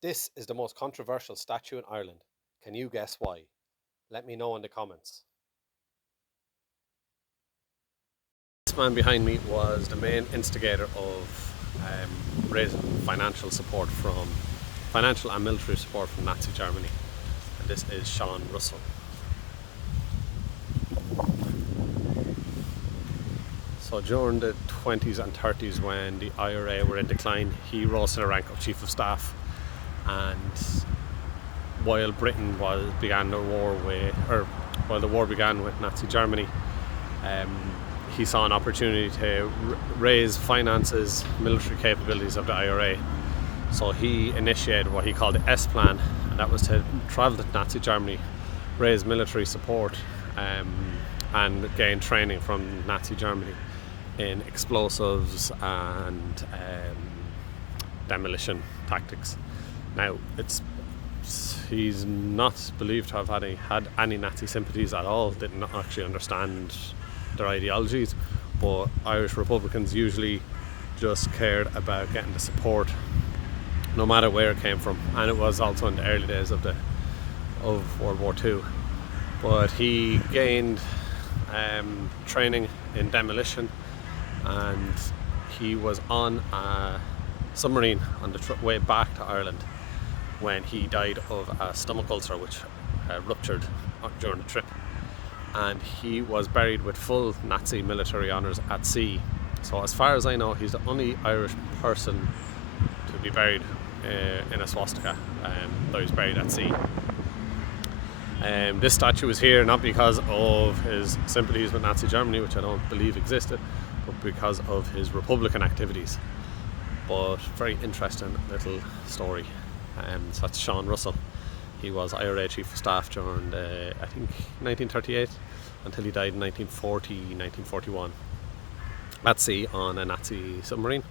This is the most controversial statue in Ireland. Can you guess why? Let me know in the comments. This man behind me was the main instigator of raising financial and military support from Nazi Germany. And this is Sean Russell. So during the 20s and 30s, when the IRA were in decline, he rose to the rank of Chief of Staff. And while while the war began with Nazi Germany, he saw an opportunity to raise finances, military capabilities of the IRA. So he initiated what he called the S Plan, and that was to travel to Nazi Germany, raise military support, and gain training from Nazi Germany in explosives and demolition tactics. Now, he's not believed to have had any Nazi sympathies at all, didn't actually understand their ideologies, but Irish Republicans usually just cared about getting the support no matter where it came from, and it was also in the early days of World War II. But he gained training in demolition, and he was on a submarine on the way back to Ireland when he died of a stomach ulcer which ruptured during the trip, and he was buried with full Nazi military honours at sea. So as far as I know, he's the only Irish person to be buried in a swastika, though he's buried at sea. This statue is here not because of his sympathies with Nazi Germany, which I don't believe existed, but because of his Republican activities. But very interesting little story. So that's Sean Russell. He was IRA Chief of Staff during I think 1938 until he died in 1941 at sea on a Nazi submarine.